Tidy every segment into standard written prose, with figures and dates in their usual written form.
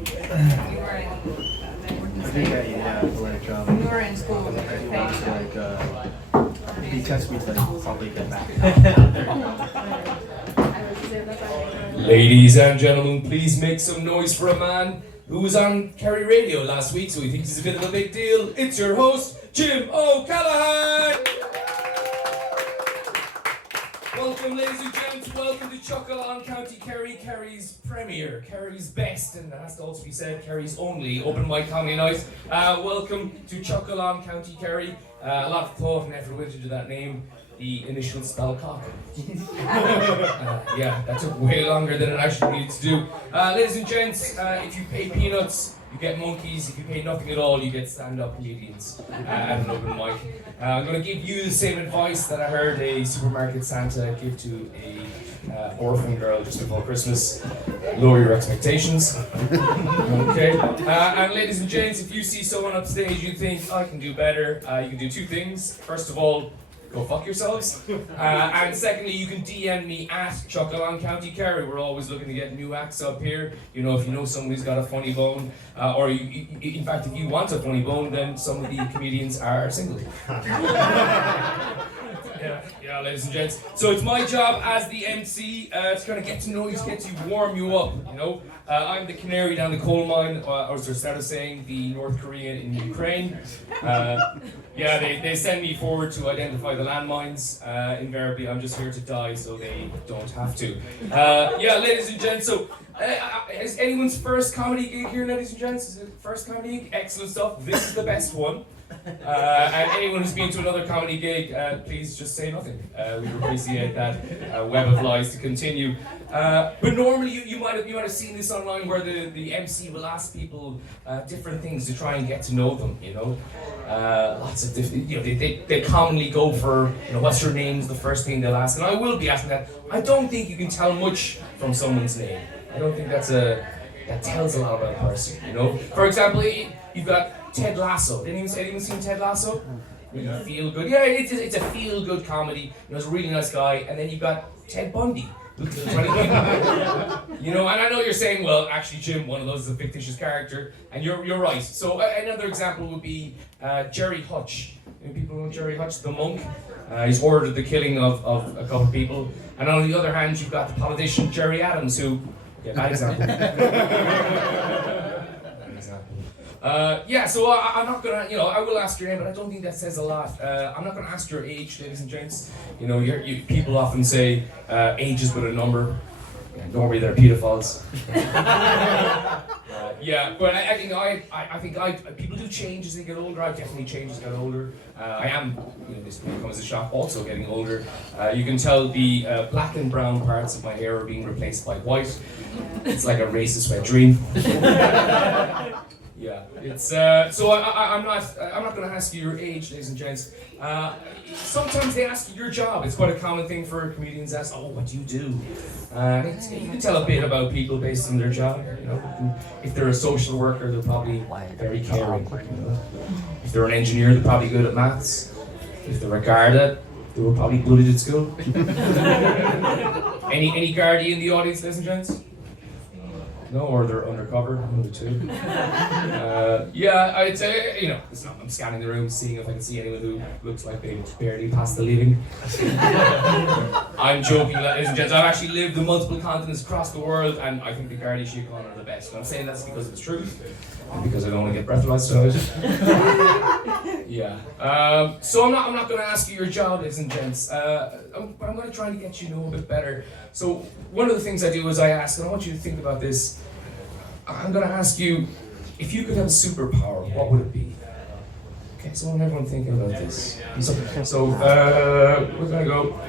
Like, You were in school with your parents. he texts me like probably get back. Ladies and gentlemen, please make some noise for a man who was on Kerry Radio last week, so he thinks he's a bit of a big deal. It's your host, Jim Callaghan. Welcome, ladies and gents. Welcome to Chuckle on County Kerry, Kerry's premier, Kerry's best, and that has to also be said, Kerry's only open mic comedy night. Welcome to Chuckle on County Kerry. A lot of thought and effort went into that name. The initial spell cock. Yeah, that took way longer than it actually needed to do. Ladies and gents, if you pay peanuts, you get monkeys. If you pay nothing at all, you get stand-up comedians at an open mic. I'm going to give you the same advice that I heard a supermarket Santa give to a orphan girl just before Christmas. Lower your expectations. Okay. And ladies and gents, if you see someone upstage you think, I can do better, you can do two things. First of all, go fuck yourselves. And secondly, you can DM me at Chuckle on County Kerry. We're always looking to get new acts up here. You know, if you know someone who's got a funny bone, or in fact, if you want a funny bone, then some of the comedians are single. Yeah, ladies and gents. So it's my job as the MC to kind of get to know you, to get to warm you up, you know. I'm the canary down the coal mine, or as instead of saying, the North Korean in Ukraine. Yeah, they send me forward to identify the landmines. Invariably, I'm just here to die so they don't have to. Yeah, ladies and gents, so is anyone's first comedy gig here, ladies and gents? Is it first comedy gig? Excellent stuff. This is the best one. And anyone who's been to another comedy gig, please just say nothing. We appreciate that web of lies to continue. But normally you might have seen this online where the MC will ask people different things to try and get to know them. You know, lots of different. You know, they commonly go for, you know, what's your name is the first thing they'll ask, and I will be asking that. I don't think you can tell much from someone's name. I don't think that tells a lot about a person. You know, for example, you've got Ted Lasso. Anyone seen Ted Lasso? Really feel good. Yeah, it's a feel good comedy. You know, he's a really nice guy. And then you've got Ted Bundy. You know, and I know you're saying, well, actually, Jim, one of those is a fictitious character, and you're right. So another example would be Jerry Hutch. You know, people know Jerry Hutch, the monk. He's ordered the killing of a couple of people. And on the other hand, you've got the politician Jerry Adams, who, yeah, bad example. Yeah, so I'm not gonna, you know, I will ask your name, but I don't think that says a lot. I'm not gonna ask your age, ladies and gents. You know, people often say age is but a number. Don't worry, they're pedophiles. Yeah, but I think people do change as they get older. I've definitely changed as I get older. I am, you know, this may come as a shock, also getting older. You can tell the black and brown parts of my hair are being replaced by white. It's like a racist wet dream. Yeah, it's so I'm not going to ask you your age, ladies and gents. Sometimes they ask you your job. It's quite a common thing for comedians to ask, "Oh, what do you do?" You can tell a bit about people based on their job. You know, if they're a social worker, they're probably very caring. You know? If they're an engineer, they're probably good at maths. If they're a Garda, they were probably bullied at school. Any Gardaí in the audience, ladies and gents? No, or they're undercover, one of the two. Yeah, I'd say, you know, I'm scanning the room, seeing if I can see anyone who looks like they barely passed the leaving. I'm joking, ladies and gents. I've actually lived in multiple continents across the world, and I think the Gardaí Síochána are the best. And I'm saying that's because of the truth, and because I don't want to get breathalyzed out. Yeah. So I'm not going to ask you your job, ladies and gents. I'm going to try to get you to know a bit better. So one of the things I do is I ask, and I want you to think about this. I'm going to ask you, if you could have a superpower, what would it be? Okay, so I want everyone thinking about this. So we're going to go,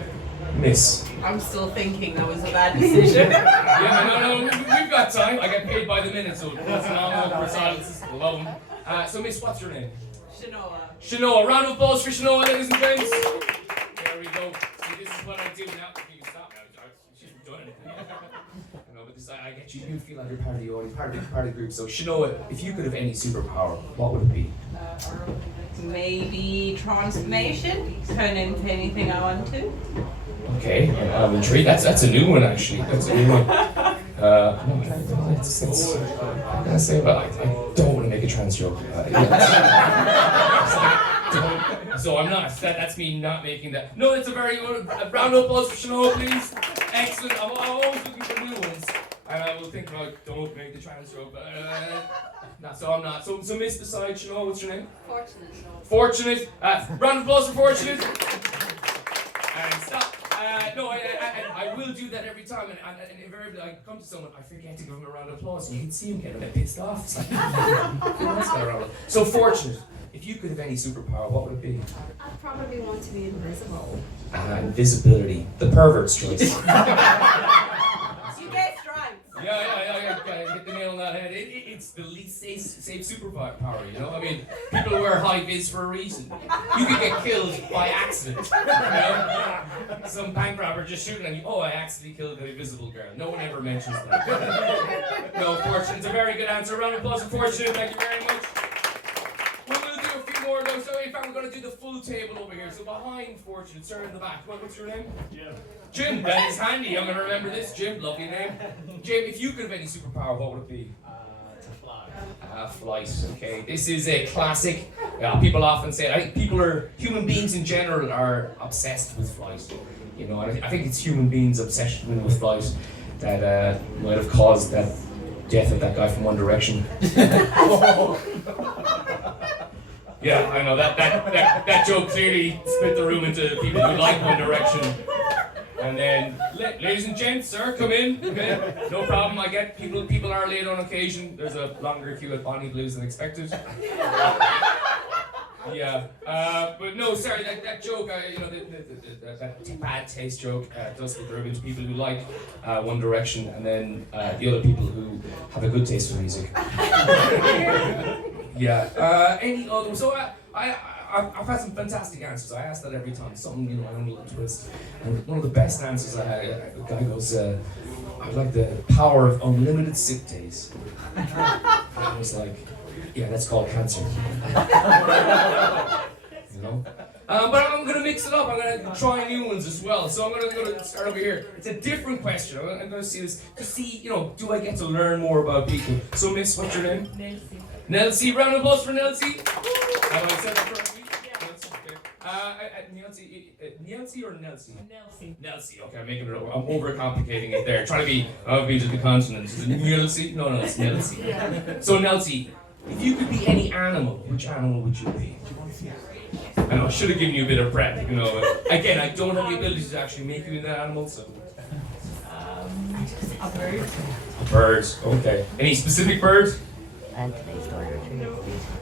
Miss. I'm still thinking that was a bad decision. Yeah, no, we've got time. I get paid by the minute, so that's normal for silence. Love them. So Miss, what's your name? Shanoa. Round of applause for Shanoa, ladies and gents. There we go. See, this is what I do now. You can stop now. She hasn't done anything. I know, but this, I get you. You feel like you're part of the audience, part of the group. So Shanoa, if you could have any superpower, what would it be? Maybe transformation. Turn into anything I want to. Okay, I'm intrigued. That's a new one, actually. That's a new one. I'm gonna say, but I don't want to make a trans joke. So I'm not. That's me not making that. No, that's a very good round of applause for Sinead, please. Excellent. I'm always looking for new ones. And I will think about don't make the trans joke, but so I'm not. So Miss beside Sinead, what's your name? Fortunate. Fortunate. Round of applause for Fortunate. And stop. No, I will do that every time, and invariably I come to someone, I forget to give him a round of applause, and you can see him getting a bit pissed off. It's like, that's not a round of applause. So Fortunate, if you could have any superpower, what would it be? I'd probably want to be invisible. Invisibility. The pervert's choice. You get stripes. Yeah, hit the nail on that head. It's the least safe superpower, you know? I mean, people wear high vis for a reason. You could get killed by accident, you know? Some bank robber just shooting at you, oh, I accidentally killed the invisible girl. No one ever mentions that. No, Fortune, it's a very good answer. Round of applause for Fortune, thank you very much. We'll do a few more though, so in fact we're going to do the full table over here. So behind Fortune, sir in the back, what's your name? Jim. Jim, that is handy. I'm going to remember this. Jim, lovely name. Jim, if you could have any superpower, what would it be? To fly. Flight. Okay, this is a classic. People often say, I think human beings in general are obsessed with flight. You know, I think it's human beings' obsession with flight that might have caused that death of that guy from One Direction. Yeah, I know that joke clearly split the room into people who like One Direction. And then, ladies and gents, sir, come in. No problem. I get people are late on occasion. There's a longer queue at Bonnie Blues than expected. Yeah, but no, sorry. That joke, that bad taste joke, does split the room into people who like One Direction, and then the other people who have a good taste for music. Yeah. Any other? So I've had some fantastic answers. I ask that every time. Something, I own a little twist. And one of the best answers I had, a guy goes, I'd like the power of unlimited sick days. And I was like, yeah, that's called cancer. You know? But I'm going to mix it up. I'm going to try new ones as well. So I'm going to start over here. It's a different question. I'm going to see this to see, do I get to learn more about people? So, Miss, what's your name? Nancy. Nelsie, round of applause for Nelsie. Have I said that correctly? Nelsie or Nelsie? Nelsie. Okay, I'm making it. I'm overcomplicating it there. Trying to be to the consonant. Is it Nelsie? No, it's Nelsie. So Nelsie, if you could be any animal, which animal would you be? I know I should have given you a bit of prep. But again, I don't have the ability to actually make you into that animal. So. A bird. A bird. Okay. Any specific bird? And today's daughter too.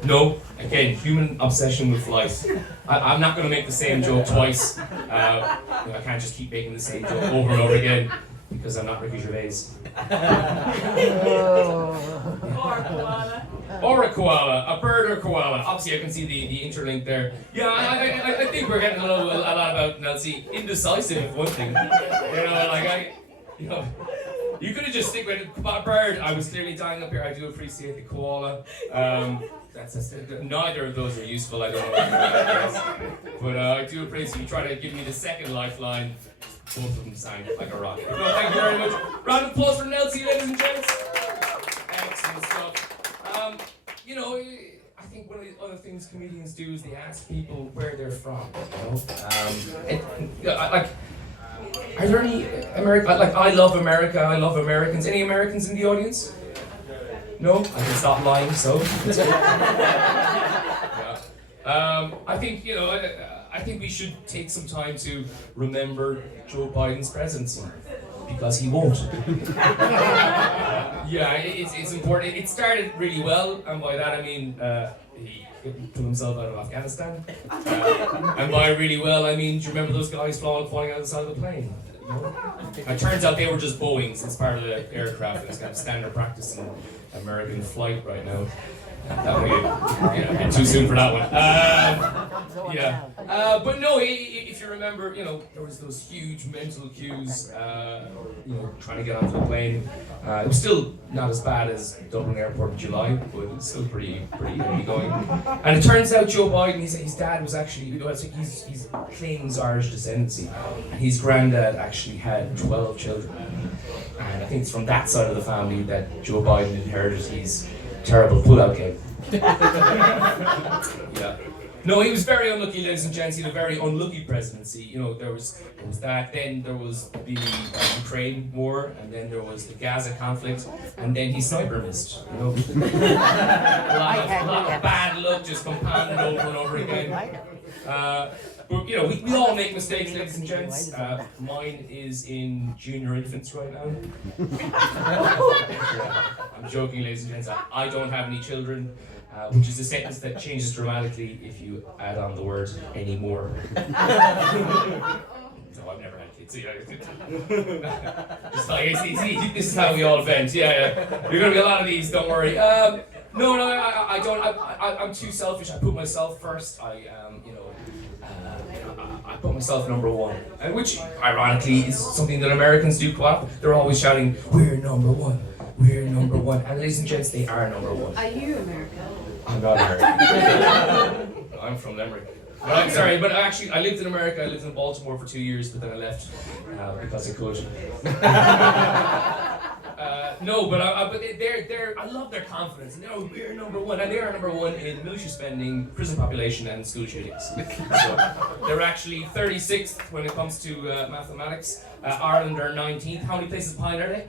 No. Again, human obsession with flight. I'm not going to make the same joke twice. I can't just keep making the same joke over and over again because I'm not Ricky Gervais. Or a koala. Or a koala, a bird or koala. Obviously, I can see the interlink there. Yeah, I think we're getting a lot about Nelsie. Indecisive, if one thing. You could have just stick with bird. I was clearly dying up here. I do appreciate the koala. Neither of those are useful. I don't know. But I do appreciate you trying to give me the second lifeline. Both of them sound like a rock. No, thank you very much. Round of applause for Nelsie, ladies and gents. Excellent stuff. I think one of the other things comedians do is they ask people where they're from. Are there any I love America, I love Americans. Any Americans in the audience? No? I can stop lying, so. Yeah. I think we should take some time to remember Joe Biden's presidency. Because he won't. Yeah, it's important. It started really well, and by that I mean he pulled himself out of Afghanistan. And by really well, I mean, do you remember those guys falling out of the side of the plane? It turns out they were just Boeings. It's part of the aircraft. It's kind of standard practice in American flight right now. That way, too soon for that one. But no, if you remember, there was those huge mental cues, trying to get onto the plane. It was still not as bad as Dublin Airport in July, but it was still pretty heavy going. And it turns out Joe Biden, his dad was actually, he claims Irish descendancy, and his granddad actually had 12 children. And I think it's from that side of the family that Joe Biden inherited his terrible pull-out game. Yeah. No, he was very unlucky, ladies and gents. He had a very unlucky presidency. You know, there was that, then there was the Ukraine war, and then there was the Gaza conflict, and then he sniper missed. You know, a lot of bad luck just compounded over and over again. But you know, we all make mistakes, ladies and gents. Mine is in junior infants right now. I'm joking, ladies and gents. I don't have any children. Which is a sentence that changes dramatically if you add on the word anymore. No, I've never had kids. It's like, this is how we all vent. Yeah. There are going to be a lot of these, don't worry. No, I don't. I'm too selfish. I put myself first. I put myself number one. And which, ironically, is something that Americans do quite often. They're always shouting, "We're number one. We're number one." And ladies and gents, they are number one. Are you American? I'm not American. I'm from Limerick. But I'm sorry, but actually, I lived in America. I lived in Baltimore for 2 years, but then I left because I could. No, but I love their confidence. No, we're number one, and they are number one in militia spending, prison population, and school shootings. So they're actually 36th when it comes to mathematics. Ireland are 19th. How many places behind are they?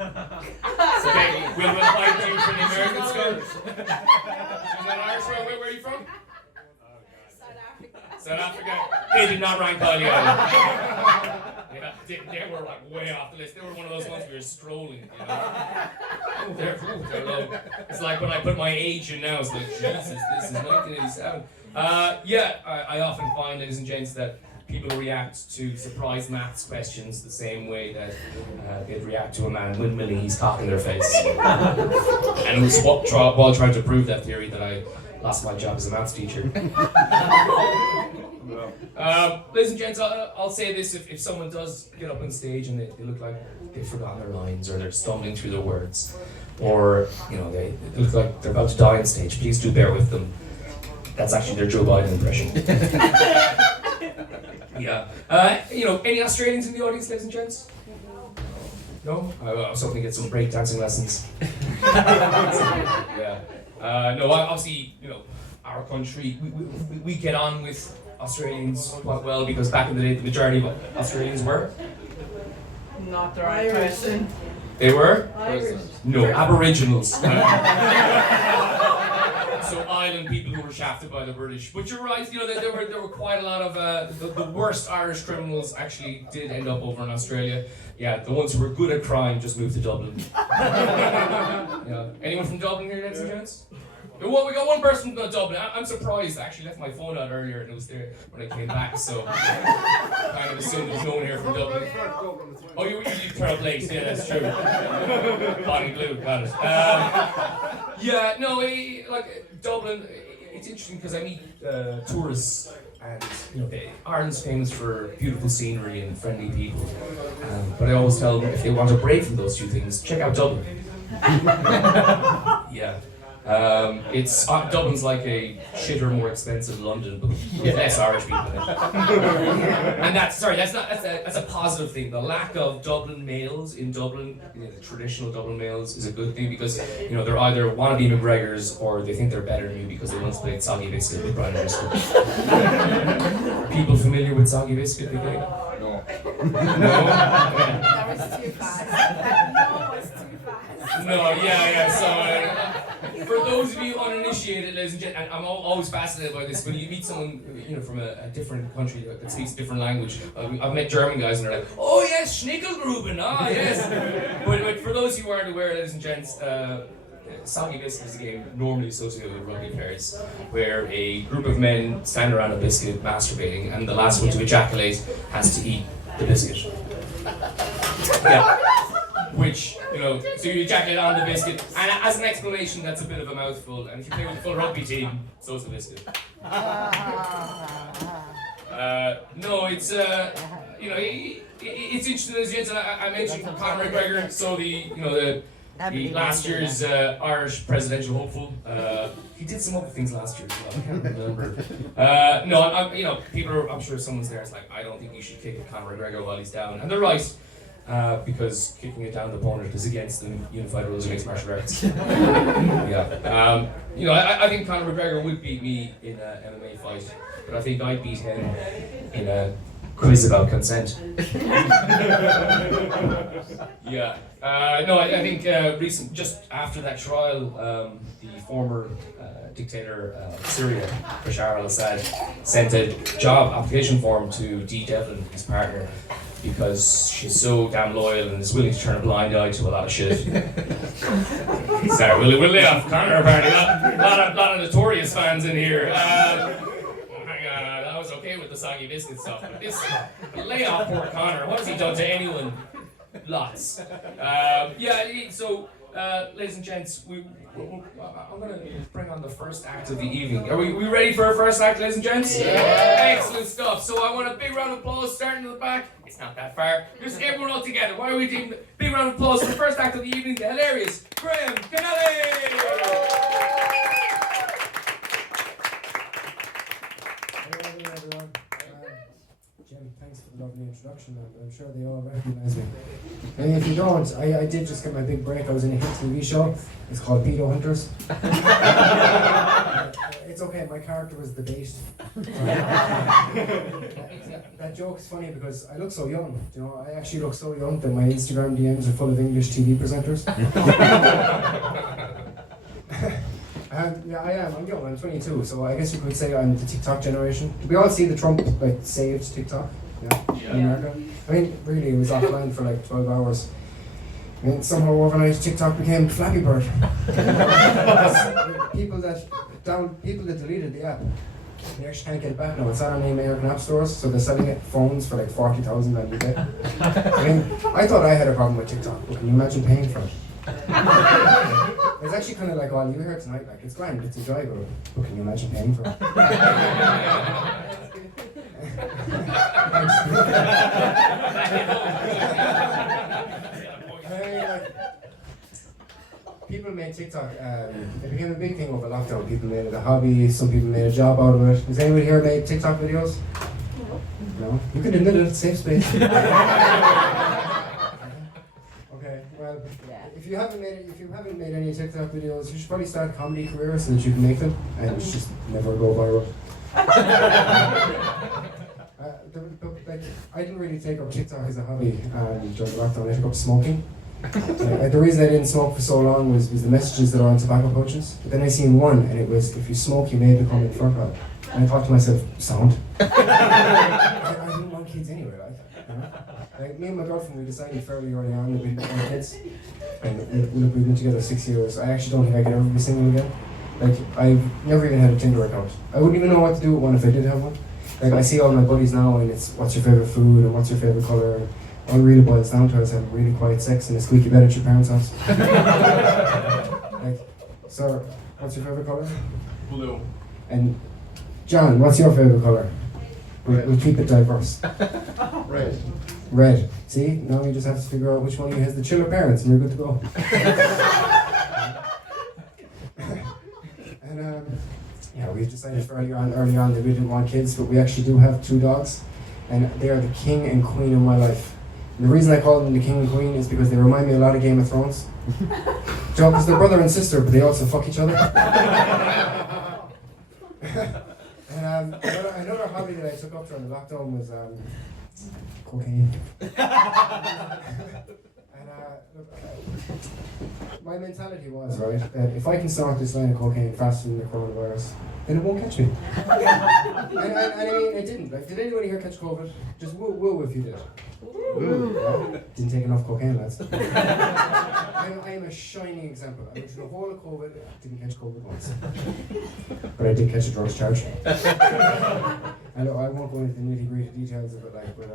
Okay, we'll fight you for the American score. Is that Irish? Where are you from? South Africa. They did not rank highly either. Yeah, they were like way off the list. They were one of those ones we were strolling, you know. They're low. It's like when I put my age in now, it's like, Jesus, this is 1987. I often find, ladies and gents, that people react to surprise maths questions the same way that they'd react to a man windmilling his cock in their face. And it was while trying to prove that theory that I lost my job as a maths teacher. Ladies and gents, I'll say this, if someone does get up on stage and they look like they've forgotten their lines, or they're stumbling through their words, or you know they look like they're about to die on stage, please do bear with them. That's actually their Joe Biden impression. Yeah. Any Australians in the audience, ladies and gents? No? I was hoping to get some breakdancing lessons. Yeah. Obviously, our country, we get on with Australians quite well because back in the day, the majority of Australians were. Not the right person. They were? Irish. No, Aboriginals. So island people who were shafted by the British. But you're right, there were quite a lot of the worst Irish criminals actually did end up over in Australia. Yeah, the ones who were good at crime just moved to Dublin. Yeah. Anyone from Dublin here, ladies and gents? Well, we got one person from Dublin. I'm surprised. I actually left my phone out earlier and it was there when I came back, so kind of assumed there was no one here from Dublin. Oh, you turn up late. Yeah, that's true. Bonnie Blue, got it. Dublin, it's interesting because I meet tourists, and Ireland's famous for beautiful scenery and friendly people. But I always tell them if they want a break from those two things, check out Dublin. Yeah. Dublin's like a shitter, more expensive London, but with less Irish people in it. And that's a positive thing. The lack of Dublin males in Dublin, the traditional Dublin males, is a good thing because they're either wannabe McGregors or they think they're better than you because they once played Soggy Biscuit with Brian Driscoll. People familiar with Soggy Biscuit, the game? No. That was too fast. That was too fast. No, yeah. So. For those of you uninitiated, ladies and gentlemen, and I'm always fascinated by this, when you meet someone from a different country that speaks a different language. I've met German guys and they're like, oh yes, Schnickelgruben, yes. But for those who aren't aware, ladies and gents, Soggy Biscuit is a game normally associated with rugby players, where a group of men stand around a biscuit masturbating, and the last one to ejaculate has to eat the biscuit. Yeah. Which, so you ejaculate on the biscuit, and as an explanation, that's a bit of a mouthful, and if you play with a full rugby team, so is the biscuit. It's interesting, as you said, I mentioned Conor McGregor, so the last year's Irish presidential hopeful, he did some other things last year as well, I can't remember. I'm sure someone's there is like, I don't think you should kick Conor McGregor while he's down, and they're right. because kicking a downed opponent is against the unified rules of mixed martial arts. Yeah. You know, I think Conor McGregor would beat me in an MMA fight, but I think I'd beat him in a quiz about consent. Yeah. No, I think just after that trial, the former dictator of Syria, Bashar al-Assad, sent a job application form to Dee Devlin, his partner, because she's so damn loyal and is willing to turn a blind eye to a lot of shit. Sorry, we'll lay off Conor apparently. A lot of notorious fans in here. I was okay with the soggy biscuit stuff, but this lay off poor Conor. What has he done to anyone? Lots. So ladies and gents, I'm going to bring on the first act of the evening. Are we ready for our first act, ladies and gents? Yeah. Excellent stuff. So I want a big round of applause starting at the back. It's not that far. Just everyone all together. Why are we doing big round of applause for the first act of the evening? The hilarious Graham Kennelly! Thanks for the lovely introduction, and I'm sure they all recognise me. And if you don't, I did just get my big break. I was in a hit TV show. It's called Pedo Hunters. It's okay, my character was the bait. That joke is funny because I look so young. You know, I actually look so young that my Instagram DMs are full of English TV presenters. Yeah, I am. I'm young. I'm 22, so I guess you could say I'm the TikTok generation. Did we all see the Trump saved TikTok? Yeah. In America. I mean, really, it was offline for 12 hours. And somehow overnight, TikTok became Flappy Bird. people that deleted the app, they actually can't get it back now. It's not on the American app stores, so they're selling it phones for 40,000 on eBay. I mean, I thought I had a problem with TikTok, but can you imagine paying for it? It's actually kind of like all you hear tonight. It's grand, it's enjoyable, but can you imagine paying for it? People made TikTok, it became a big thing over lockdown. People made it a hobby, some people made a job out of it. Has anyone here made TikTok videos? No? You can admit it, it's safe space. Okay, well, if you haven't made any TikTok videos, you should probably start a comedy career so that you can make them and just never go viral. I didn't really take up TikTok as a hobby during lockdown. I took up smoking. The reason I didn't smoke for so long was the messages that are on tobacco pouches. But then I seen one, and it was, if you smoke, you may become infertile. And I thought to myself, sound. I didn't want kids anyway, me and my girlfriend, we decided fairly early on that we'd want kids. And we've been together 6 years. I actually don't think I could ever be single again. I've never even had a Tinder account. I wouldn't even know what to do with one if I did have one. I see all my buddies now, and it's what's your favourite food and what's your favourite colour. And all it really boils down to is having really quiet sex and a squeaky bed at your parents' house. Sir, what's your favourite colour? Blue. And John, what's your favourite colour? We'll keep it diverse. Red. Red. See, now you just have to figure out which one of you has the chiller parents, and you're good to go. And we decided early on that we didn't want kids, but we actually do have 2 dogs, and they are the king and queen of my life. And the reason I call them the king and queen is because they remind me a lot of Game of Thrones. Because they're brother and sister, but they also fuck each other. And another hobby that I took up during the lockdown was cocaine. My mentality was, right, that if I can start this line of cocaine faster than the coronavirus, then it won't catch me. and I mean, it didn't. Did anybody here catch COVID? Just woo if you did. Woo. Yeah? Didn't take enough cocaine, lads. I am a shining example. I went through the whole of COVID, didn't catch COVID once. But I did catch a drugs charge. I won't go into the nitty-gritty details of it, but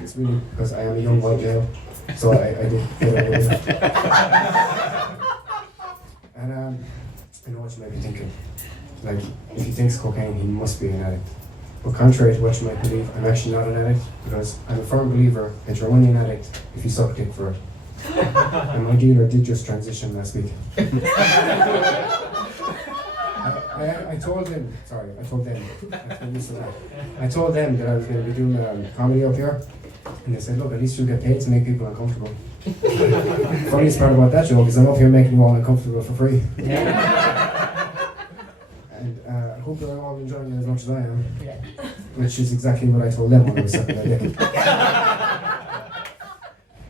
it's really because I am a young white male, so I did get away with it. And I know what you might be thinking. If he thinks cocaine, he must be an addict. But contrary to what you might believe, I'm actually not an addict, because I'm a firm believer that you're only an addict if you suck dick for it. And my dealer did just transition last week. I told them that I was going to be doing comedy up here, And they said, look, at least you'll get paid to make people uncomfortable. Funniest part about that joke is I'm up here making you all uncomfortable for free. And I hope you're all enjoying it as much as I am. Which is exactly what I told them when I was sucking their dick.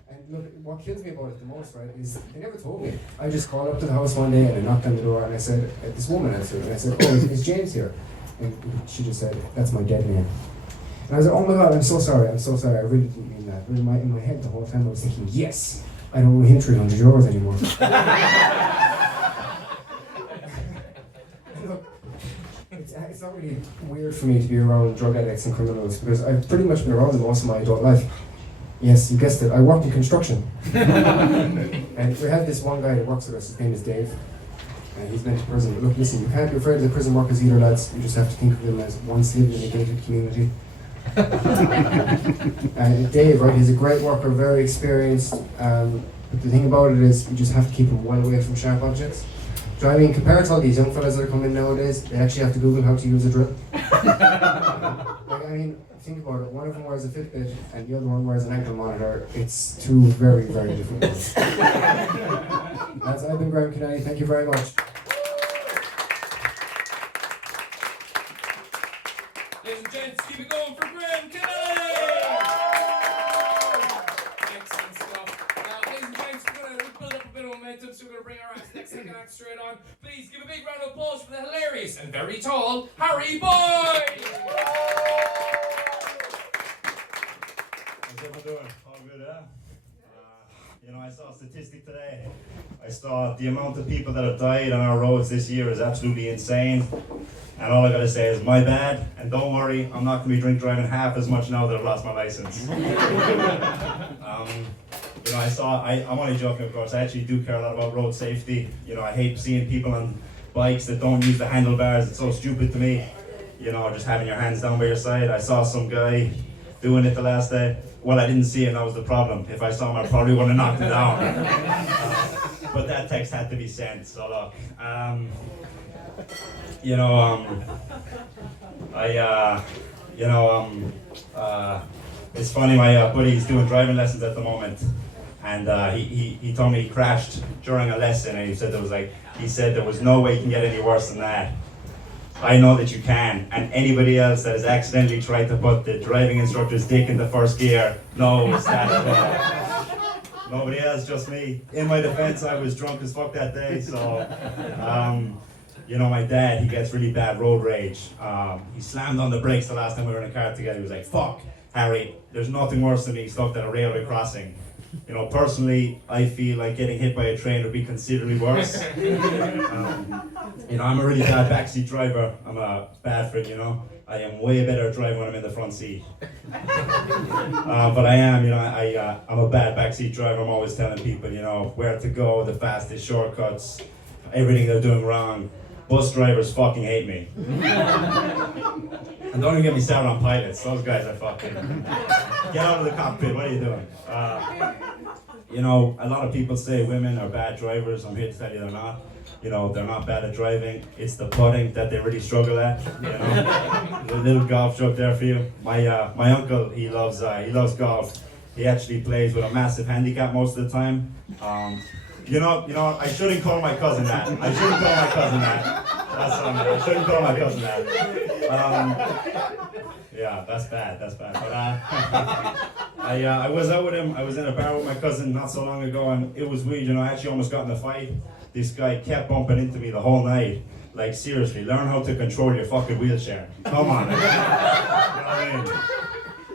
And look, what kills me about it the most, right, is they never told me. I just called up to the house one day and I knocked on the door and I said, this woman answered, and I said, oh, is James here? And she just said, that's my dead name. And I was like, oh my God, I'm so sorry, I really didn't mean that. But in my head the whole time I was thinking, yes, I don't owe him €300 anymore. Look, it's not really weird for me to be around drug addicts and criminals because I've pretty much been around them most of my adult life. Yes, you guessed it, I work in construction. And we have this one guy that works with us, his name is Dave. And he's been to prison. But look, listen, you can't be afraid of the prison workers either, lads. You just have to think of them as once lived in a gated community. And Dave, right, he's a great worker, very experienced. But the thing about it is, you just have to keep him well away from sharp objects. So I mean, compared to all these young fellas that are coming nowadays, they actually have to Google how to use a drill. Like, I mean, think about it. One of them wears a Fitbit, and the other one wears an ankle monitor. It's two very, very different ones. Lads, I've been Graham Kennedy. Thank you very much. Ladies and gents, keep it going for Graham Kennedy! Excellent stuff. Now, ladies and gents, we're going to build up a bit of momentum, so we're going to bring our next second act straight on. Please give a big round of applause for the hilarious and very tall Harry Boyd! How's everyone doing? All good, huh? You know, I saw a statistic today. I saw the amount of people that have died on our roads this year is absolutely insane. And all I gotta say is my bad, and don't worry, I'm not gonna be drink driving half as much now that I've lost my license. You know, I'm only joking, of course. I actually do care a lot about road safety. You know, I hate seeing people on bikes that don't use the handlebars. It's so stupid to me. You know, just having your hands down by your side. I saw some guy doing it the last day. Well, I didn't see him, that was the problem. If I saw him, I probably would have knocked him down. But that text had to be sent, so look. It's funny, my buddy's doing driving lessons at the moment. And he told me he crashed during a lesson, and he said there was no way you can get any worse than that. I know that you can, and anybody else that has accidentally tried to put the driving instructor's dick in the first gear knows that. Nobody else, just me. In my defense, I was drunk as fuck that day, so you know, my dad, he gets really bad road rage. He slammed on the brakes the last time we were in a car together. He was like, fuck, Harry, there's nothing worse than being stuck at a railway crossing. You know, personally, I feel like getting hit by a train would be considerably worse. You know, I'm a really bad backseat driver. I'm bad for it, you know. I am way better at driving when I'm in the front seat. But I am, you know, I'm a bad backseat driver. I'm always telling people, you know, where to go, the fastest shortcuts, everything they're doing wrong. Bus drivers fucking hate me. And don't even get me started on pilots. Those guys are fucking... Get out of the cockpit, what are you doing? You know, a lot of people say women are bad drivers. I'm here to tell you they're not. You know, they're not bad at driving. It's the putting that they really struggle at, you know. A little golf joke there for you. My uncle, he loves golf. He actually plays with a massive handicap most of the time. You know, I shouldn't call my cousin that. That's I shouldn't call my cousin that. Yeah, that's bad. But I was out with him. I was in a bar with my cousin not so long ago, and it was weird. You know, I actually almost got in a fight. This guy kept bumping into me the whole night. Like, seriously, learn how to control your fucking wheelchair. Come on. You know what I mean?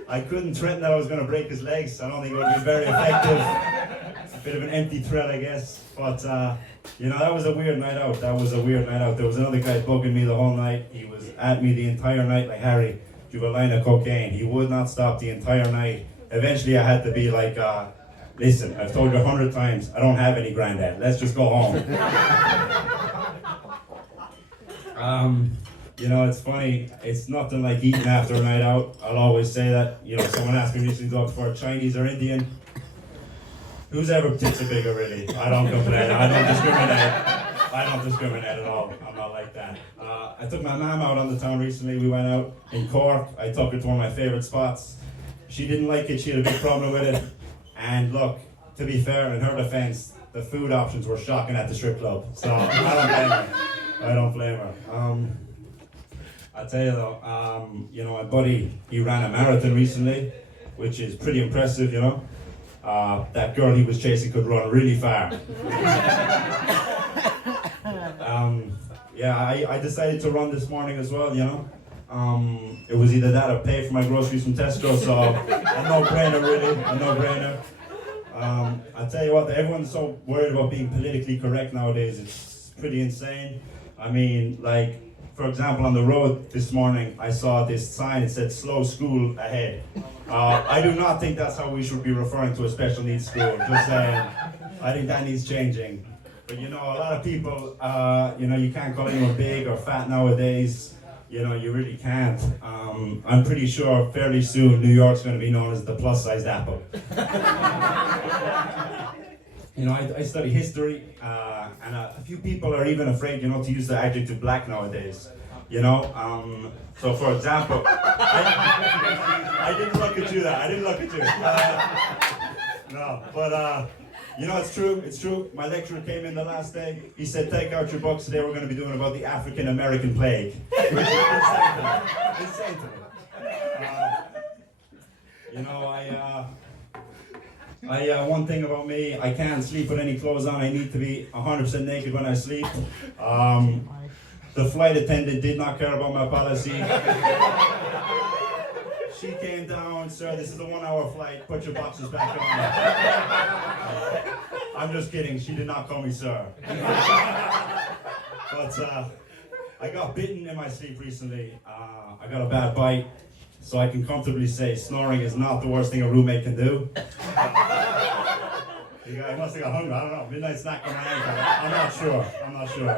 I couldn't threaten that I was going to break his legs. I don't think it would be very effective. A bit of an empty threat, I guess. But, you know, that was a weird night out. There was another guy bugging me the whole night. He was at me the entire night like, Harry, do you have a line of cocaine? He would not stop the entire night. Eventually, I had to be like, listen, I've told you 100 times, I don't have any, granddad. Let's just go home. You know, it's funny. It's nothing like eating after a night out. I'll always say that. You know, someone asked me recently, go for Chinese or Indian. Whose ever tits are bigger, really? I don't complain. I don't discriminate at all. I'm not like that. I took my mom out on the town recently. We went out in Cork. I took her to one of my favorite spots. She didn't like it. She had a big problem with it. And look, to be fair, in her defense, the food options were shocking at the strip club. So I don't blame her. I tell you though, you know, my buddy, he ran a marathon recently, which is pretty impressive, you know. That girl he was chasing could run really far. Yeah, I decided to run this morning as well, you know. It was either that or pay for my groceries from Tesco, so a no-brainer really, a no-brainer. I tell you what, everyone's so worried about being politically correct nowadays, it's pretty insane. I mean, like, for example, on the road this morning, I saw this sign, it said slow school ahead. I do not think that's how we should be referring to a special needs school, just saying. I think that needs changing. But you know, a lot of people, you know, you can't call anyone big or fat nowadays. You know, you really can't. I'm pretty sure fairly soon New York's going to be known as the plus-sized apple. You know, I study history, and a few people are even afraid, you know, to use the adjective black nowadays. You know, so for example, I didn't look at you there. I didn't look at you. No, but you know, it's true. My lecturer came in the last day. He said, take out your books. Today we're going to be doing about the African American plague. Which is insane to me. You know, one thing about me, I can't sleep with any clothes on. I need to be 100% naked when I sleep. The flight attendant did not care about my policy. She came down, sir, this is a 1-hour flight, put your boxes back on. I'm just kidding, she did not call me sir. But I got bitten in my sleep recently. I got a bad bite, so I can comfortably say snoring is not the worst thing a roommate can do. I must have got hungry, I don't know, midnight snack on my ankle, I'm not sure.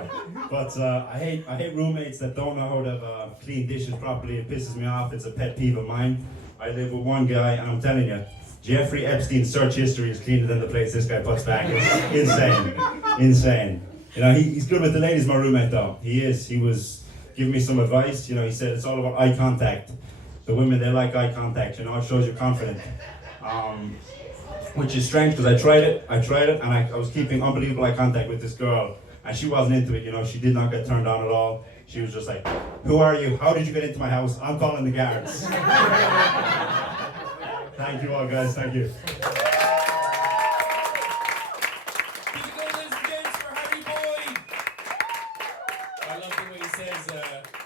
But I hate roommates that don't know how to clean dishes properly. It pisses me off, it's a pet peeve of mine. I live with one guy, and I'm telling you, Jeffrey Epstein's search history is cleaner than the plates this guy puts back. It's insane. You know, he's good with the ladies, my roommate though. He was giving me some advice. You know, he said it's all about eye contact. The women, they like eye contact, you know, it shows you're confident. Which is strange because I tried it, and I was keeping unbelievable eye contact with this girl, and she wasn't into it, you know, she did not get turned on at all. She was just like, who are you? How did you get into my house? I'm calling the guards. Thank you all, guys, thank you. I love the way he says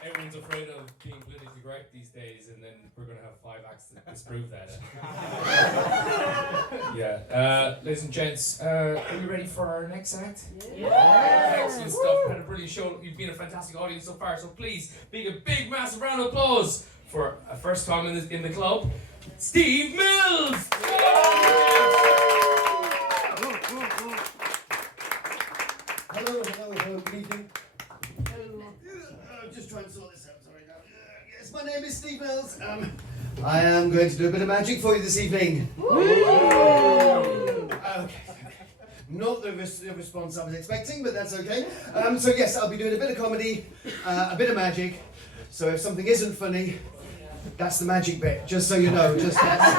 everyone's afraid of being politically correct these days, and then we're going to have 5 acts to disprove that. Yeah. Ladies and gents, are you ready for our next act? Yeah. Excellent stuff. Had a brilliant show. You've been a fantastic audience so far, so please, a big, massive round of applause for a first time in the club, Steve Mills! Hello, good evening. I'm just trying to sort this out, sorry. Yes, my name is Steve Mills. I am going to do a bit of magic for you this evening. Okay. Not the response I was expecting, but that's okay. So yes, I'll be doing a bit of comedy, a bit of magic. So if something isn't funny, that's the magic bit, just so you know. Just that's...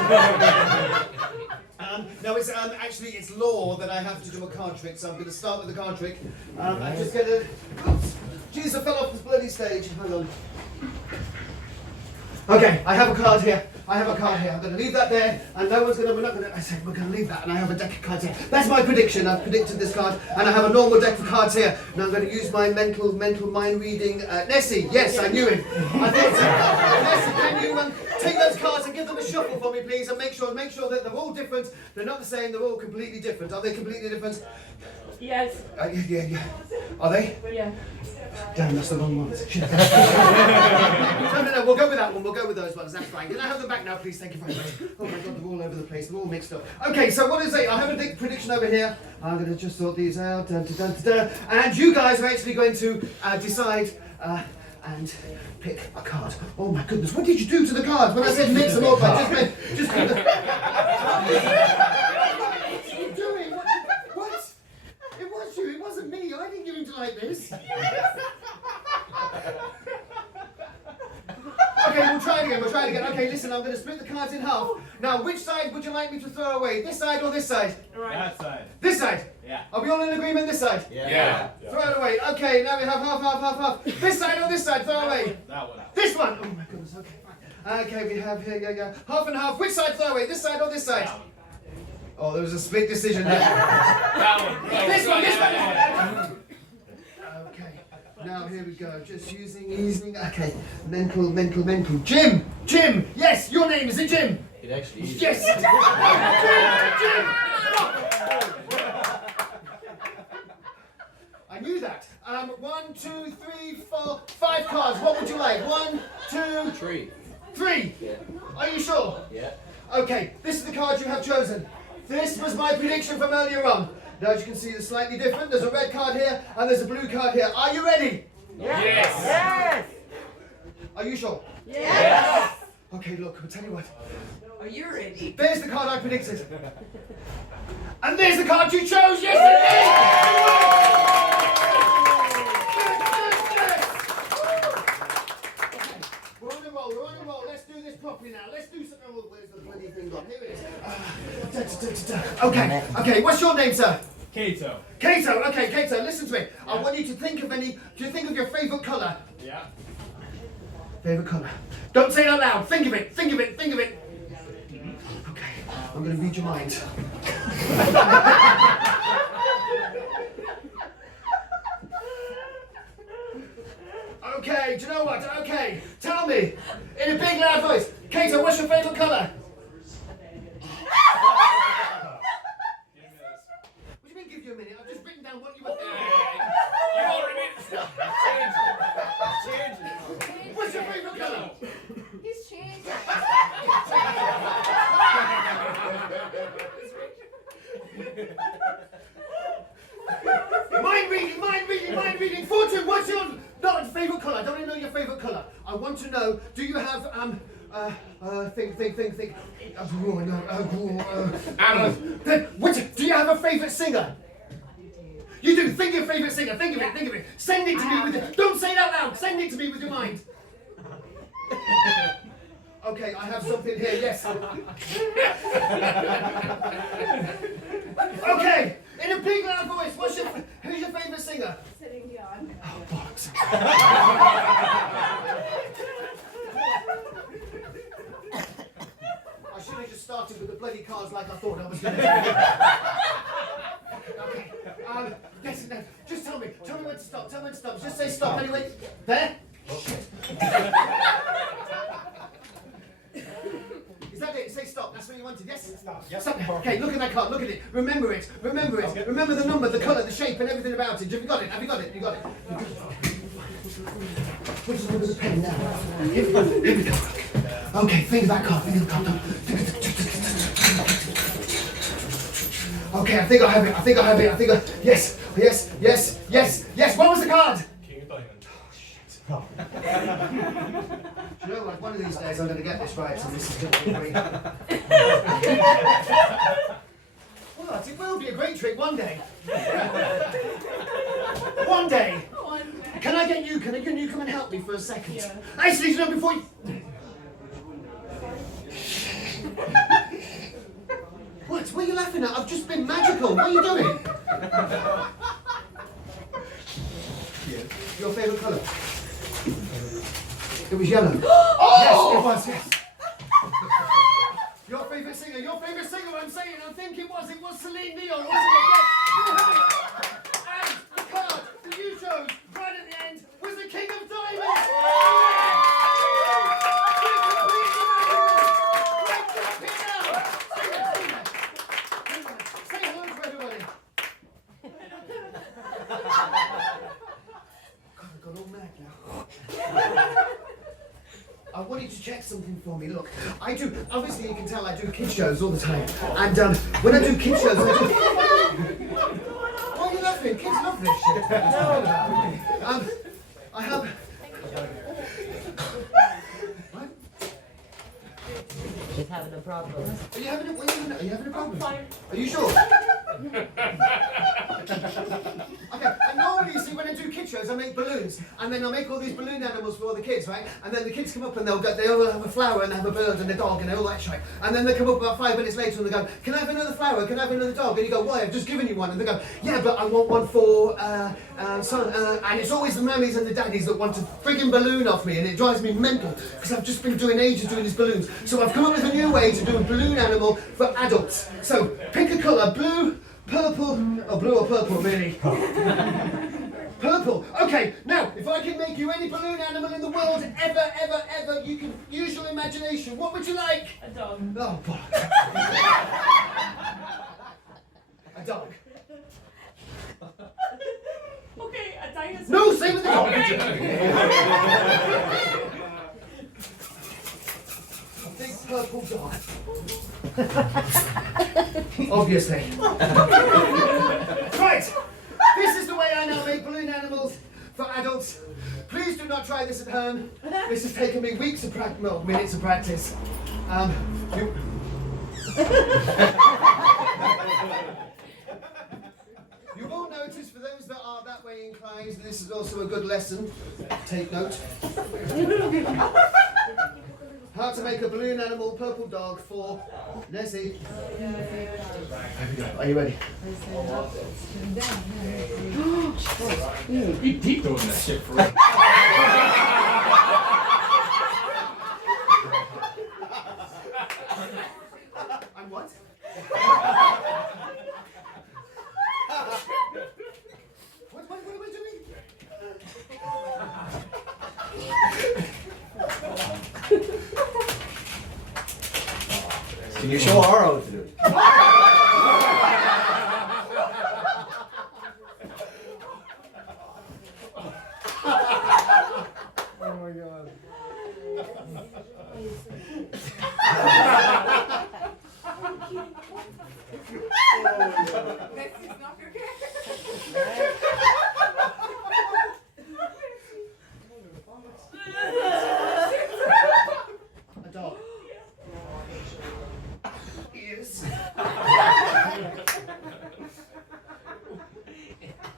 No, it's actually it's law that I have to do a card trick, so I'm going to start with the card trick. I'm just going to... Oops! Jeez, I fell off this bloody stage. Hang on. Okay, I have a card here. I'm going to leave that there, and no one's going to... I said we're going to leave that, and I have a deck of cards here. That's my prediction. I've predicted this card, and I have a normal deck of cards here. And I'm going to use my mental mind reading. Nessie, yes, I knew it. I thought so. Nessie, can you take those cards and give them a shuffle for me, please, and make sure that they're all different. They're not the same. They're all completely different. Are they completely different? Yes. Yeah. Are they? Yeah. Damn, that's the wrong ones. No, we'll go with that one. We'll go with those ones. That's fine. Can I have them back now, please? Thank you very much. Oh my God, they're all over the place. They're all mixed up. Okay, so what is it? I have a big prediction over here. I'm going to just sort these out. And you guys are actually going to decide and pick a card. Oh my goodness, what did you do to the cards? When I said mix them up, I just meant... What are you doing? What? It was you, it wasn't me. I didn't get him to like this. Okay, we'll try it again. Okay, listen, I'm going to split the cards in half. Now, which side would you like me to throw away? This side or this side? That side. This side? Yeah. Are we all in agreement this side? Yeah. Throw it away. Okay, now we have half. This side or this side? Throw away. That one. This one. Oh my goodness. Okay, fine. Okay, we have here, yeah. Half and half. Which side throw away? This side or this side? That one. Oh, there was a split decision there. That one. This one. Yeah. Okay. Now here we go. Just using. Okay. Mental. Jim. Yes, your name is it Jim? It actually is. Yes. Jim. I knew that. 1, 2, 3, 4, 5 cards. What would you like? 1, 2, 3. 3. Yeah. Are you sure? Yeah. Okay, this is the card you have chosen. This was my prediction from earlier on. Now, as you can see, it's slightly different. There's a red card here and there's a blue card here. Are you ready? Yes. Are you sure? Yes. Okay, look, I'll tell you what. Are you ready? There's the card I predicted. And there's the card you chose. Yes, indeed! Yes. Okay, we're on a roll. Let's do this properly now. Let's do something. Oh, where's the bloody thing gone? Here it is. Okay, what's your name, sir? Kato. Kato, okay, Kato, listen to me. I want you to think of do you think of your favourite colour? Yeah. Favourite colour. Don't say it out loud. Think of it. Okay, I'm going to read your mind. Okay, do you know what? Okay, tell me, in a big loud voice, Kato, what's your favourite colour? What do you mean give you a minute? I've just written down what you were thinking. You already made it. Change it. What's your favourite colour? He's changing. Mind reading. Fortune, what's your favourite colour? I don't want to know your favourite colour. I want to know, do you have, think. Do you have a favourite singer? You do. Think of your favourite singer. Think of it. Send it to me with it. Don't say it out loud. Send it to me with your mind. Okay, I have something here. Yes. Okay, in a big loud voice. Who's your favourite singer? Sitting down. Oh, bollocks. I should have just started with the bloody cards like I thought I was going to do. Okay. Yes, no. Just tell me when to stop. Just say stop anyway. There? Is that it? Say stop. That's what you wanted. Yes? Stop. Yep. Stop. Okay, look at that card. Look at it. Remember it. Remember the number, the colour, the shape, and everything about it. Have you got it? You got it. Which is the pen now? Here we go. Okay, think of that card. Okay, I think I have it. Yes. What was the card? King of Diamonds. Oh, shit. You know what? One of these days I'm going to get this right, and this is going to be great. Well, it will be a great trick one day. One day. Can I get you? Can you come and help me for a second? Yeah. Actually, you know, before you. What are you laughing at? I've just been magical. What are you doing? Your favourite colour? It was yellow. Oh! Yes, it was, yes. Your favourite singer, I'm thinking it was Celine Dion, wasn't it? Yes. And the card that you chose right at the end was the King of Diamonds. Say hello to everybody. God, I've got all mad now. I want you to check something for me. Look, I do. Obviously, you can tell I do kids shows all the time, and when I do kids shows, Why are you laughing? Kids love this shit. I have. What? She's having a problem. Are you having a problem? Are you sure? Okay. And normally, you see, when I do kids shows. shows, I make balloons, and then I make all these balloon animals for all the kids, right? And then the kids come up and they all have a flower and they have a bird and a dog and all that shit. And then they come up about 5 minutes later and they go, can I have another flower? Can I have another dog? And you go, why? I've just given you one. And they go, yeah, but I want one for and it's always the mummies and the daddies that want a frigging balloon off me, and it drives me mental because I've just been doing ages doing these balloons. So I've come up with a new way to do a balloon animal for adults. So pick a colour, blue, purple, blue or purple really. Purple. Okay, now if I can make you any balloon animal in the world ever, you can use your imagination. What would you like? A dog. Oh, bollocks. A dog. Okay, a dinosaur. No, same with the dog. A big purple dog. Obviously. Right. This is the way I now make balloon animals for adults. Please do not try this at home. This has taken me weeks of practice, well, minutes of practice. You will notice, for those that are that way inclined, this is also a good lesson. Take note. How to make a balloon animal purple dog for Nessie. Are you ready? He deep doing that shit for real. I'm what? What am I doing? Can you show Ara how to do it? Oh my god. A dog. Ears.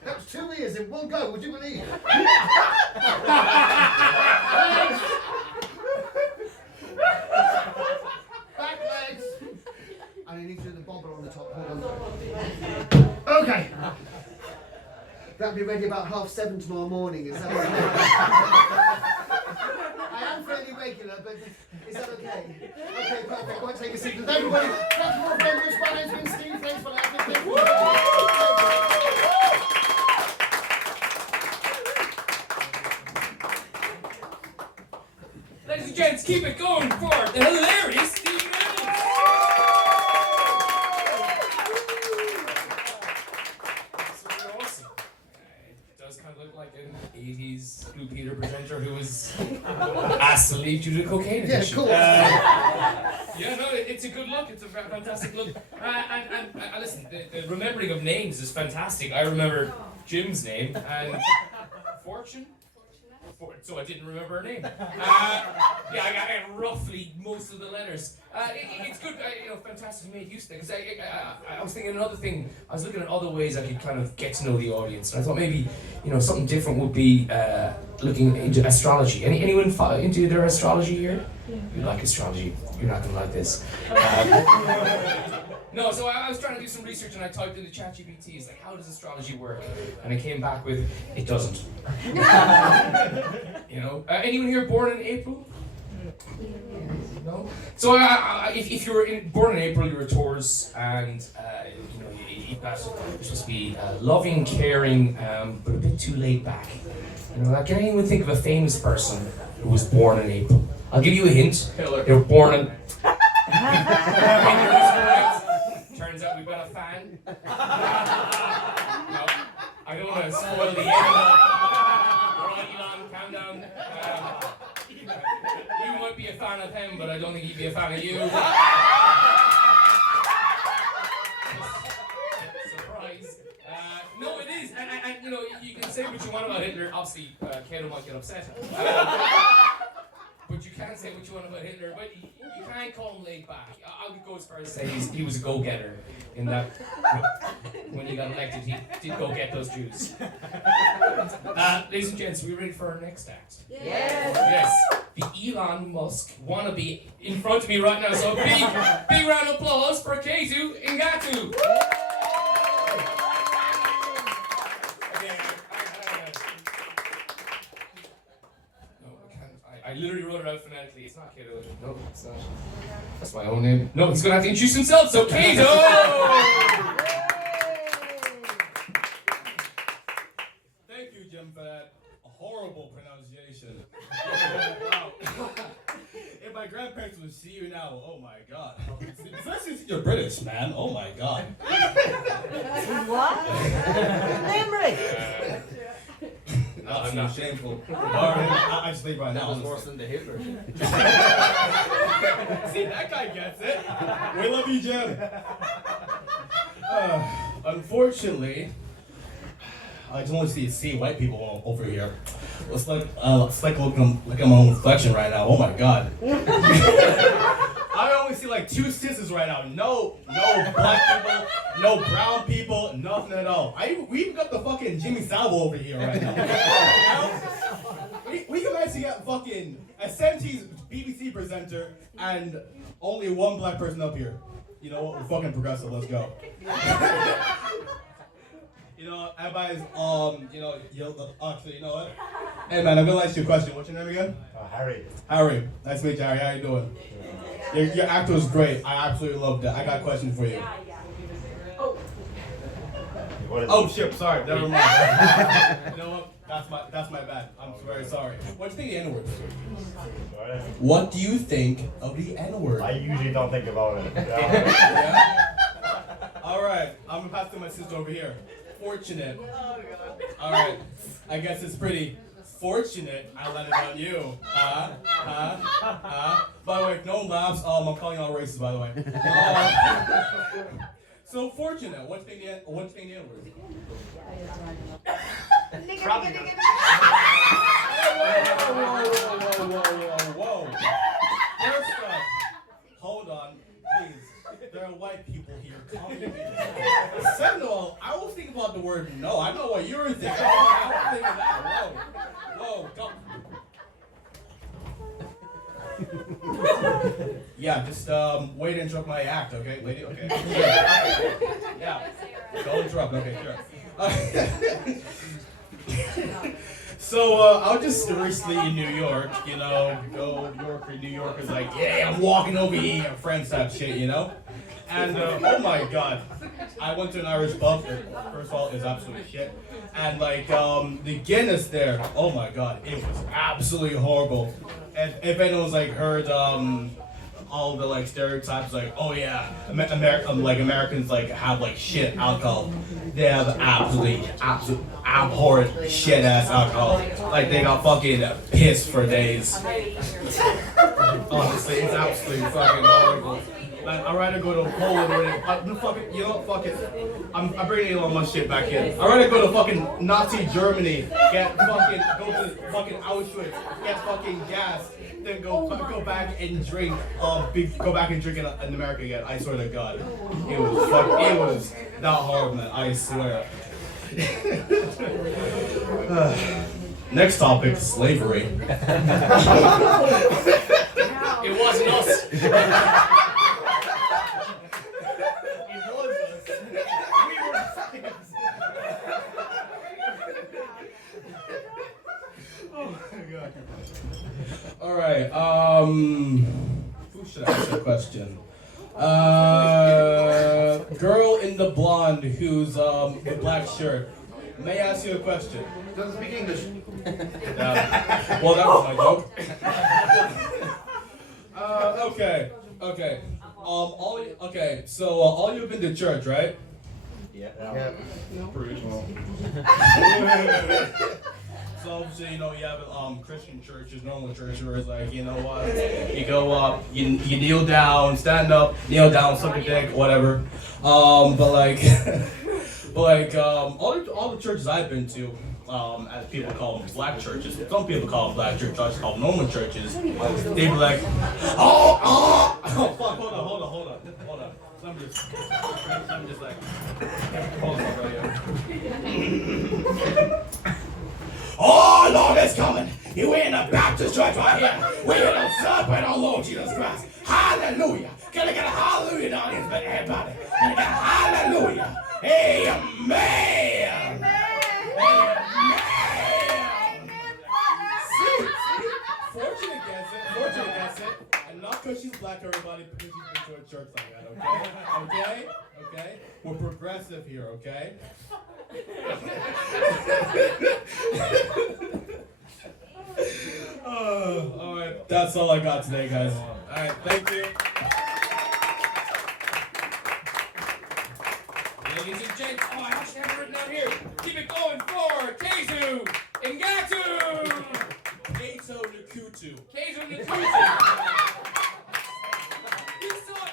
That was 2 ears in one go, would you believe? Back legs. And I need to do the bobber on the top. Hold on. Okay. That'll be ready about 7:30 tomorrow morning. Is that okay? I am fairly regular, but is that okay? Okay, perfect. Go and take a seat. Thank everybody. Thank you all very much. My name's been Steve. Thanks for laughing. Ladies and gents, keep it going for the hilarious Steve Evans. So awesome. It does kind of look like an 80s Blue Peter presenter who was asked to leave due to cocaine Yeah, addiction. cool. Yeah, no, it's a good look. It's a fantastic look. And listen, the remembering of names is fantastic. I remember Jim's name and Fortune. So I didn't remember her name. Yeah, I got roughly most of the letters. It's good, fantastic you made use of it. Because I was thinking another thing, I was looking at other ways I could kind of get to know the audience. And I thought maybe, something different would be looking into astrology. Anyone into their astrology here? Yeah. You like astrology, you're not going to like this. No, so I was trying to do some research and I typed into ChatGPT, it's like, how does astrology work? And I came back with, it doesn't. Anyone here born in April? No? So if you were born in April, you were a Taurus, and you're supposed to be loving, caring, but a bit too laid back. Can anyone think of a famous person who was born in April? I'll give you a hint. Hitler. They were born in... Turns out we've got a fan. No, I don't want to spoil the end. We're on Elon, countdown. You might be a fan of him, but I don't think he'd be a fan of you. Surprise. No, it is. And you can say what you want about Hitler. Obviously, Kato might get upset. but you can't say what you want about Hitler. But you can't call him laid back. I'll go as far as say he was a go-getter in that when he got elected, he did go get those Jews. Ladies and gents, are we ready for our next act? Yes. The Elon Musk wannabe in front of me right now. So big round of applause for Ketu Ngatu. I literally wrote it out phonetically. It's not Kato. No, it's not. That's my own name. No, he's gonna have to introduce himself. So Kato. Thank you, Jim, for that horrible pronunciation. Wow. If my grandparents would see you now, oh my God. Especially since you're British, man. Oh my God. What? Limerick! No, I'm not shameful. I just think right now. That was worse than the Hitler. See, that guy gets it. We love you, Jim. Unfortunately, I can only see white people over here. It's like looking at my own reflection right now. Oh my God. I only see like two sisters right now. No black people, no brown people, nothing at all. We even got the fucking Jimmy Salvo over here right now. We can manage to get fucking a 70s BBC presenter and only one black person up here. You know what? We're fucking progressive. Let's go. You know, everybody's, actually, you know what? Hey man, I'm gonna ask you a question. What's your name again? Harry. Harry. Nice to meet you, Harry. How you doing? Your actor was great. I absolutely loved it. I got a question for you. Oh shit, sorry, never mind. You know what? That's my bad. I'm very sorry. What do you think of the N-word? What do you think of the N-word? I usually don't think about it. Yeah? Alright, I'm gonna pass to my sister over here. Fortunate. Alright, I guess it's pretty fortunate I landed on you. By the way, if no one laughs, I'm calling all races, by the way. So fortunate. What's the N-word? Whoa. First up, hold on, please. There are white people here. Calm your ears. Second of all, I was thinking about the word no. I know what you were thinking. I was thinking that. Whoa. Yeah, just wait and interrupt my act, okay, lady? Okay. Yeah. Don't interrupt. Okay, sure. So I was just recently in New York, you know, New York is like, yeah, I'm walking over here, friends type shit, you know? And oh my God, I went to an Irish pub. First of all, it was absolute shit. And like the Guinness there, oh my God, it was absolutely horrible. And if anyone's like heard all the like stereotypes, like oh yeah, Americans like have like shit alcohol. They have absolute abhorrent shit ass alcohol. Like they got fucking pissed for days. Honestly, it's absolutely fucking horrible. Like, I'd rather go to Poland or you know, fuck it. I'm bringing all my shit back in. I'd rather go to fucking Nazi Germany, go to fucking Auschwitz, get fucking gas, then go back and drink, go back and drink in America again. I swear to God, it was that hard, man. I swear. Next topic, slavery. It wasn't us. All right. Who should I ask a question? Girl in the blonde who's the black shirt. May I ask you a question? Doesn't speak English. Well, that was my joke. Okay. So all you've been to church, right? Yeah. So obviously, you know, you have Christian churches, normal churches, where it's like, you know what, you go up, you kneel down, stand up, kneel down, suck a dick, whatever. But all the churches I've been to, as people call them, black churches. Some people call them black churches, others call them normal churches. They'd be like, oh, fuck, hold on. So I'm just like, hold on, oh, Lord is coming. You in a Baptist church right here. We in a celebrate our Lord Jesus Christ. Hallelujah. Can I get a hallelujah down here, everybody? Can I get a hallelujah? Amen. See? Fortunate gets it. And not because she's black, everybody, because she's been to a church like that, okay? We're progressive here, okay? Alright, that's all I got today, guys. Alright, thank you. Ladies and gents, oh, I actually have it written down here. Keep it going for Kezu Ngatu! Keito Nukutu. Kezu Ngatu!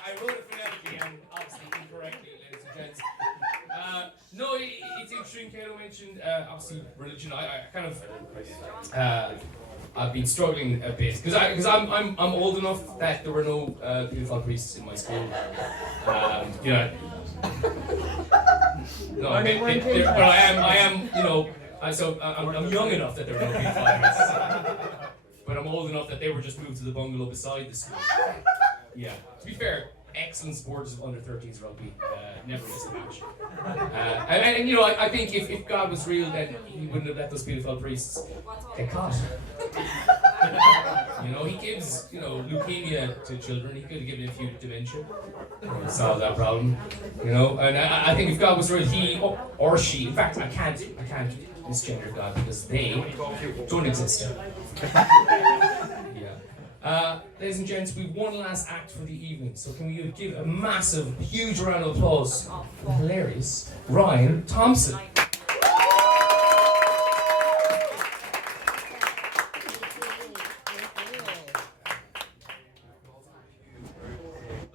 I wrote it phonetically and obviously incorrectly, ladies and gents. No, it's interesting. Kato mentioned obviously religion. I kind of I've been struggling a bit because I'm old enough that there were no beautiful priests in my school. You know. No, but I am, you know. I'm young enough that there were no beautiful priests, but I'm old enough that they were just moved to the bungalow beside the school. Yeah. To be fair. Excellent sports of under 13s rugby, never missed a match. And you know, I think if God was real, then he wouldn't have let those beautiful priests get caught. You know, he gives, you know, leukemia to children. He could have given a few dementia. Solve that problem. You know, and I think if God was real, he or she, in fact, I can't misgender God because they don't exist. Ladies and gents, we've one last act for the evening, so can we give a massive, huge round of applause for the hilarious Ryan Thompson.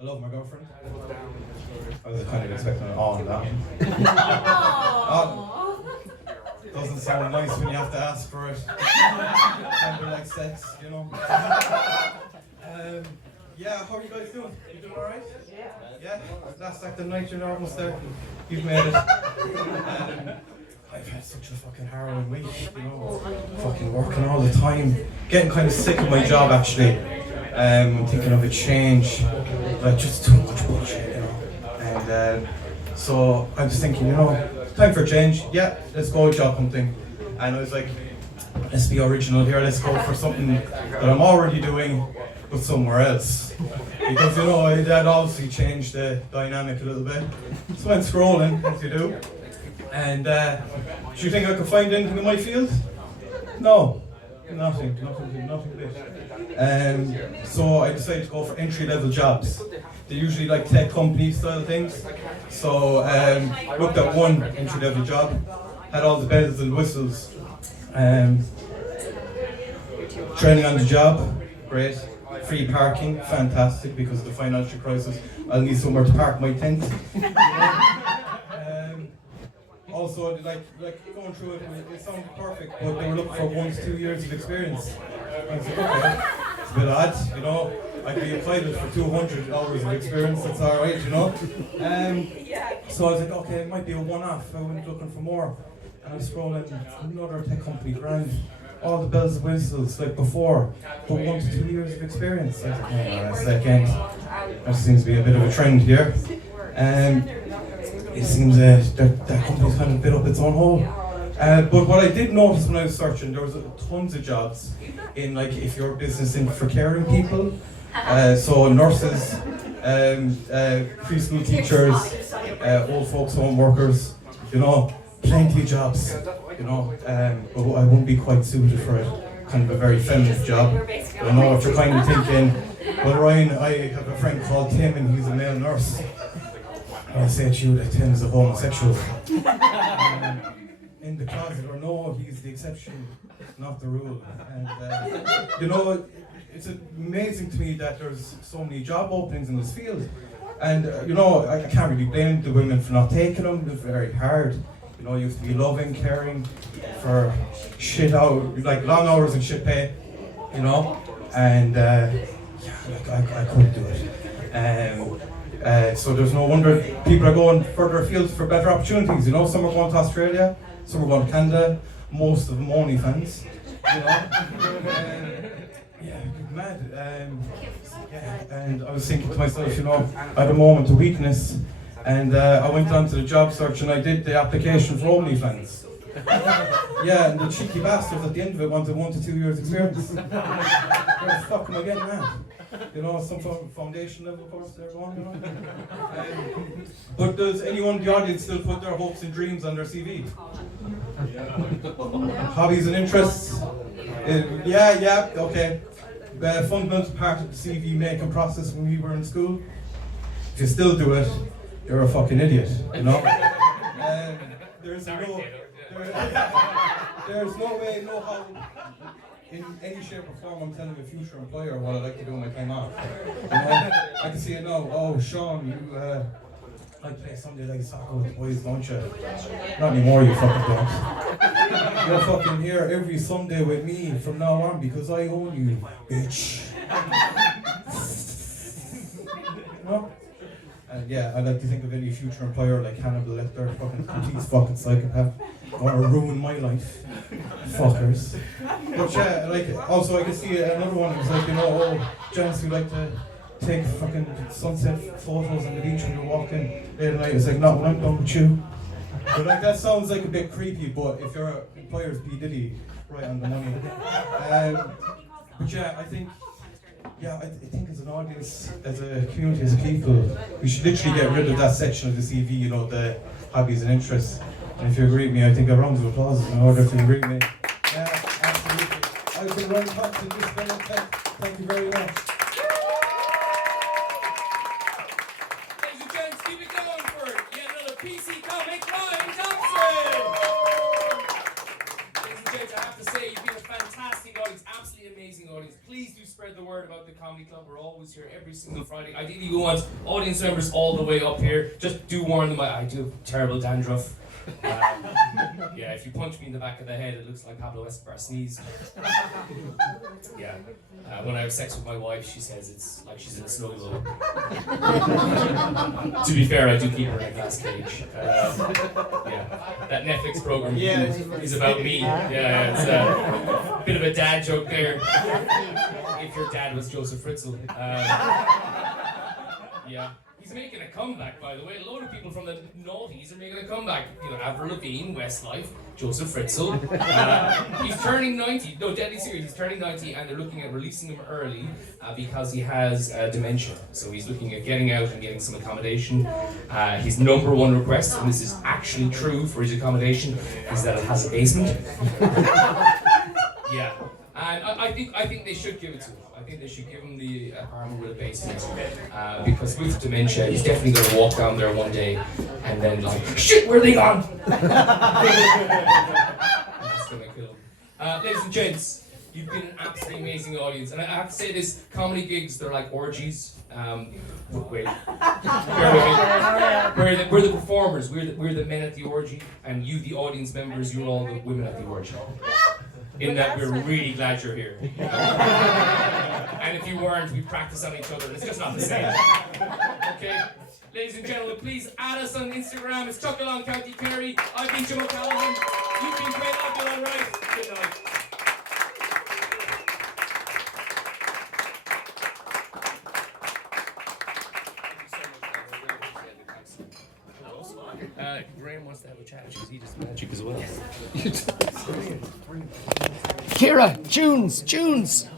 I love my girlfriend. I was kind of expecting an on that. Doesn't sound nice when you have to ask for it. Kind of like sex, you know. Yeah, how are you guys doing? You doing alright? Yeah? Last act of the night, you're almost there. You've made it. I've had such a fucking harrowing week, you know. Fucking working all the time. Getting kind of sick of my job, actually. Thinking of a change. Like, just too much bullshit, you know. And so I was thinking, you know, time for a change. Yeah, let's go job hunting. And I was like, let's be original here. Let's go for something that I'm already doing, but somewhere else. Because, you know, that obviously changed the dynamic a little bit. So I went scrolling, as you do. And do you think I could find anything in my field? No. Nothing bit. So I decided to go for entry-level jobs. They're usually like tech company style things. So looked at one entry-level job, had all the bells and whistles. Training on the job, great. Free parking, fantastic, because of the financial crisis. I'll need somewhere to park my tent. Also, like going through it sounded perfect, but they were looking for 1 to 2 years of experience. I was like, okay, it's a bit odd, you know. I could be a pilot for 200 hours of experience, that's alright, you know. So I was like, okay, it might be a one-off. I went looking for more. And I was scrolling, another tech company, grand. All the bells and whistles like before, but 1 to 2 years of experience. I was like, hang on a second. There seems to be a bit of a trend here. It seems that company's kind of bit up its own hole. But what I did notice when I was searching, there was tons of jobs in, like, if you're a business in for caring people. So nurses, preschool teachers, old folks home workers, you know, plenty of jobs, you know, but I wouldn't be quite suited for it. Kind of a very feminist job. I know what you're kind of thinking. Well, Ryan, I have a friend called Tim and he's a male nurse. I say to you that Tim is a homosexual. In the closet, or no, he's the exception, not the rule. And you know, it's amazing to me that there's so many job openings in this field. And you know, I can't really blame the women for not taking them. They're very hard. You know, you have to be loving, caring for shit out, like long hours and shit pay, you know, and I couldn't do it. So there's no wonder people are going further afield for better opportunities, you know. Some are going to Australia, some are going to Canada, most of them OnlyFans, you know. Yeah, mad. And I was thinking to myself, you know, I had a moment of weakness, and I went onto the job search and I did the application for OnlyFans. Yeah, and the cheeky bastards at the end of it wanted 1 to 2 years experience. They're fucking again, man. You know, some foundation level course they're going, you know. But does anyone in the audience still put their hopes and dreams on their CV? Hobbies and interests? Yeah, okay. The fundamental part of the CV making process when we were in school. If you still do it, you're a fucking idiot, you know? There's no way, no how, in any shape or form I'm telling a future employer what I'd like to do when I came off. You know? I can see it now, oh Sean, you like play Sunday league soccer with the boys, don't you? Not anymore, you fucking don't. You're fucking here every Sunday with me from now on because I own you, bitch. You know? And yeah, I like to think of any future employer like Hannibal Lecter, fucking complete fucking psychopath. Want to ruin my life. Fuckers. But yeah, like, also I can see another one, it was like, you know, oh, gents who like to take fucking sunset photos on the beach when you're walking late at night. It's like, not when I'm done with you. But like, that sounds like a bit creepy, but if your employer's B. Diddy, right on the money. But yeah, I think as an audience, as a community, as a people, we should literally get rid of that section of the CV, you know, the hobbies and interests. And if you agree with me, I think a round of applause is in order if you agree with me. Yeah, absolutely. I've been Ryan Cox and this been Thank you very much. Ladies and gents, keep it going for yet another PC comic, Ryan Thompson! Ladies and gents, I have to say, you've been a fantastic audience, absolutely amazing audience. Please do spread the word about the Comedy Club. We're always here every single Friday. Ideally, we want audience members all the way up here. Just do warn them, I do terrible dandruff. Yeah, if you punch me in the back of the head, it looks like Pablo Escobar sneezed. Yeah. When I have sex with my wife, she says it's like she's in a snow globe. To be fair, I do keep her in a glass cage. Yeah. That Netflix program is about me. Yeah, it's a bit of a dad joke there. If your dad was Joseph Fritzl. Yeah. He's making a comeback, by the way. A load of people from the noughties are making a comeback. You know, Avril Lavigne, Westlife, Joseph Fritzl. He's turning 90. No, deadly serious. He's turning 90, and they're looking at releasing him early because he has dementia. So he's looking at getting out and getting some accommodation. His number one request, and this is actually true for his accommodation, is that it has a basement. Yeah. And I think they should give it to him. I think they should give him the apartment with a basement. Because with dementia, he's definitely going to walk down there one day and then like, shit, where are they gone? That's going to kill him. Ladies and gents, you've been an absolutely amazing audience. And I have to say this, comedy gigs, they're like orgies. Wait. We're the performers, we're the men at the orgy, and you, the audience members, you're all the women at the orgy. In that we're really glad you're here. And if you weren't, we practice on each other. It's just not the same. Okay? Ladies and gentlemen, please add us on Instagram. It's Chuckle on County Kerry. I've been Callaghan. You've been great. I've been alright. Good night. Graham wants to have a chat because he does magic as well. Kira, tunes!